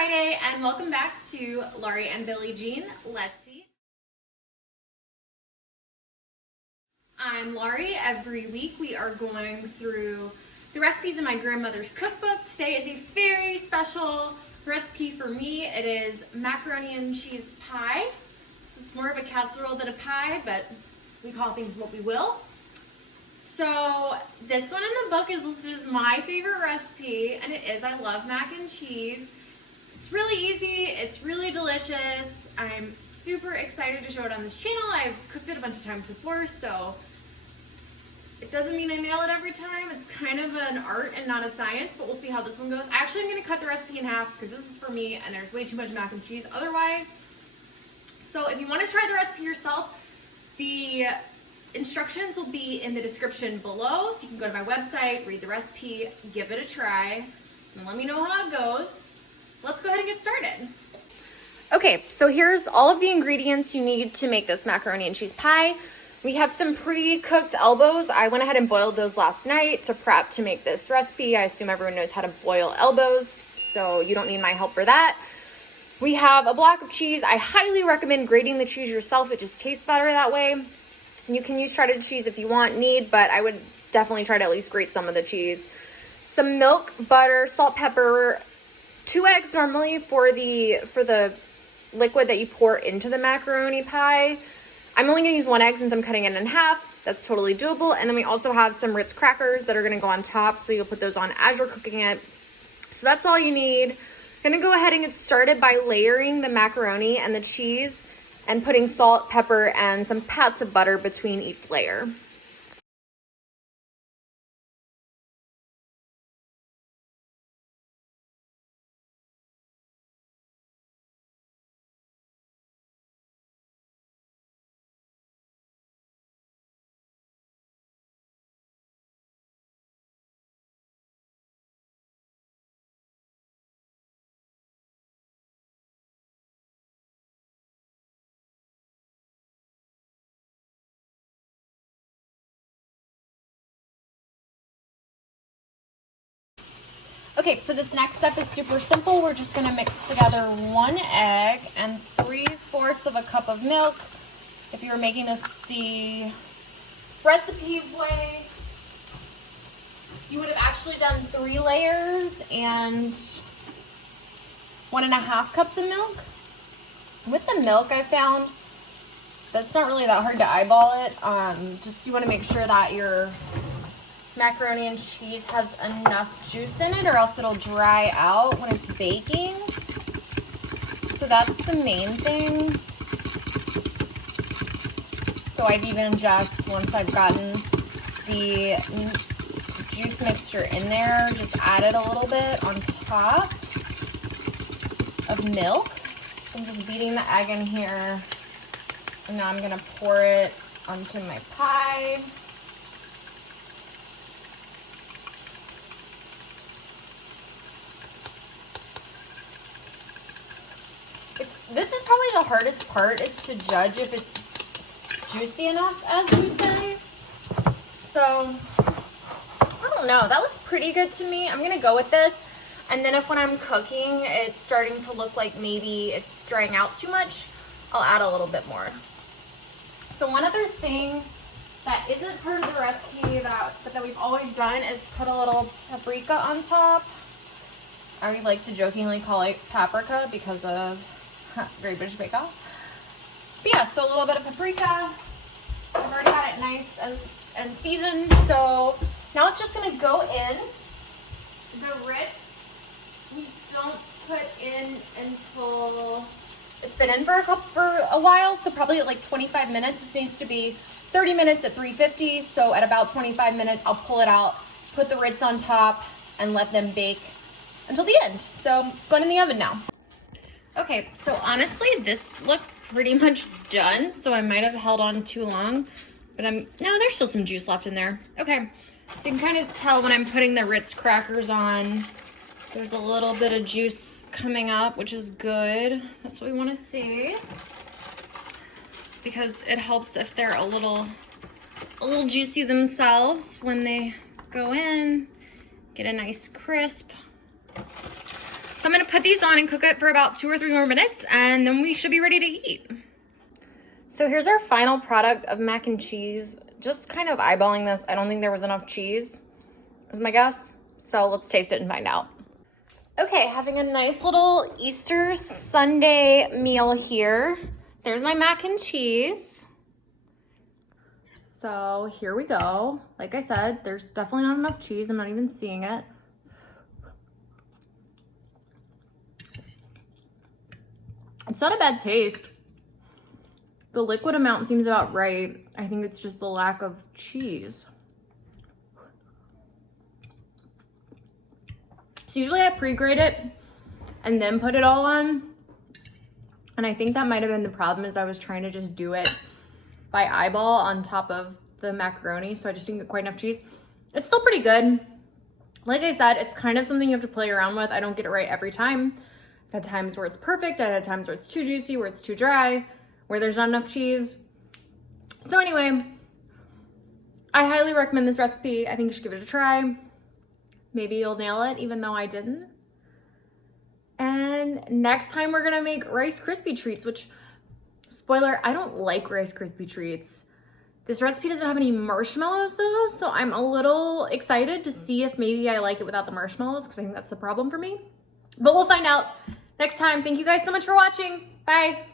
Friday and welcome back to Laurie and Billie Jean Let's Eat. I'm Laurie. Every week we are going through the recipes in my grandmother's cookbook. Today is a very special recipe for me. It is macaroni and cheese pie. So it's more of a casserole than a pie, but we call things what we will. So this one in the book is listed as my favorite recipe, and it is. I love mac and cheese. It's really easy, it's really delicious. I'm super excited to show it on this channel. I've cooked it a bunch of times before, so it doesn't mean I nail it every time. It's kind of an art and not a science, but we'll see how this one goes. Actually, I'm gonna cut the recipe in half because this is for me and there's way too much mac and cheese otherwise. So if you wanna try the recipe yourself, the instructions will be in the description below, so you can go to my website, read the recipe, give it a try, and let me know how it goes. Let's go ahead and get started. Okay, so here's all of the ingredients you need to make this macaroni and cheese pie. We have some pre-cooked elbows. I went ahead and boiled those last night to prep to make this recipe. I assume everyone knows how to boil elbows, so you don't need my help for that. We have a block of cheese. I highly recommend grating the cheese yourself. It just tastes better that way. You can use shredded cheese if you need, but I would definitely try to at least grate some of the cheese. Some milk, butter, salt, pepper, 2 eggs normally for the liquid that you pour into the macaroni pie. I'm only gonna use 1 egg since I'm cutting it in half. That's totally doable. And then we also have some Ritz crackers that are gonna go on top, so you'll put those on as you're cooking it. So that's all you need. I'm gonna go ahead and get started by layering the macaroni and the cheese and putting salt, pepper, and some pats of butter between each layer. Okay, so this next step is super simple. We're just gonna mix together 1 egg and 3/4 of a cup of milk. If you were making this the recipe way, you would have actually done 3 layers and 1.5 cups of milk. With the milk, I found that's not really that hard to eyeball it. Just you wanna make sure that your macaroni and cheese has enough juice in it or else it'll dry out when it's baking. So that's the main thing. So I've even just, once I've gotten the juice mixture in there, just added a little bit on top of milk. So I'm just beating the egg in here. And now I'm gonna pour it onto my pie. This is probably the hardest part, is to judge if it's juicy enough, as we say. So, I don't know. That looks pretty good to me. I'm going to go with this. And then if when I'm cooking, it's starting to look like maybe it's drying out too much, I'll add a little bit more. So one other thing that isn't part of the recipe that we've always done is put a little paprika on top. I would like to jokingly call it paprika because of Great British Bake Off. But yeah, so a little bit of paprika. I've already got it nice and seasoned. So now it's just gonna go in. The Ritz, we don't put in until it's been in for a while. So probably at like 25 minutes. This needs to be 30 minutes at 350. So at about 25 minutes, I'll pull it out, put the Ritz on top, and let them bake until the end. So it's going in the oven now. Okay, so honestly, this looks pretty much done, so I might have held on too long, but no, there's still some juice left in there. Okay, so you can kind of tell when I'm putting the Ritz crackers on, there's a little bit of juice coming up, which is good. That's what we want to see, because it helps if they're a little juicy themselves when they go in. Get a nice crisp. So I'm gonna put these on and cook it for about 2 or 3 more minutes, and then we should be ready to eat. So here's our final product of mac and cheese. Just kind of eyeballing this, I don't think there was enough cheese, is my guess. So let's taste it and find out. Okay, having a nice little Easter Sunday meal here. There's my mac and cheese. So here we go. Like I said, there's definitely not enough cheese. I'm not even seeing it. It's not a bad taste. The liquid amount seems about right. I think it's just the lack of cheese. So usually I pre-grate it and then put it all on. And I think that might have been the problem, is I was trying to just do it by eyeball on top of the macaroni. So I just didn't get quite enough cheese. It's still pretty good. Like I said, it's kind of something you have to play around with. I don't get it right every time. I've had times where it's perfect. I've had times where it's too juicy, where it's too dry, where there's not enough cheese. So anyway, I highly recommend this recipe. I think you should give it a try. Maybe you'll nail it, even though I didn't. And next time we're gonna make Rice Krispie treats, which, spoiler, I don't like Rice Krispie treats. This recipe doesn't have any marshmallows though, so I'm a little excited to see if maybe I like it without the marshmallows, because I think that's the problem for me. But we'll find out next time. Thank you guys so much for watching. Bye.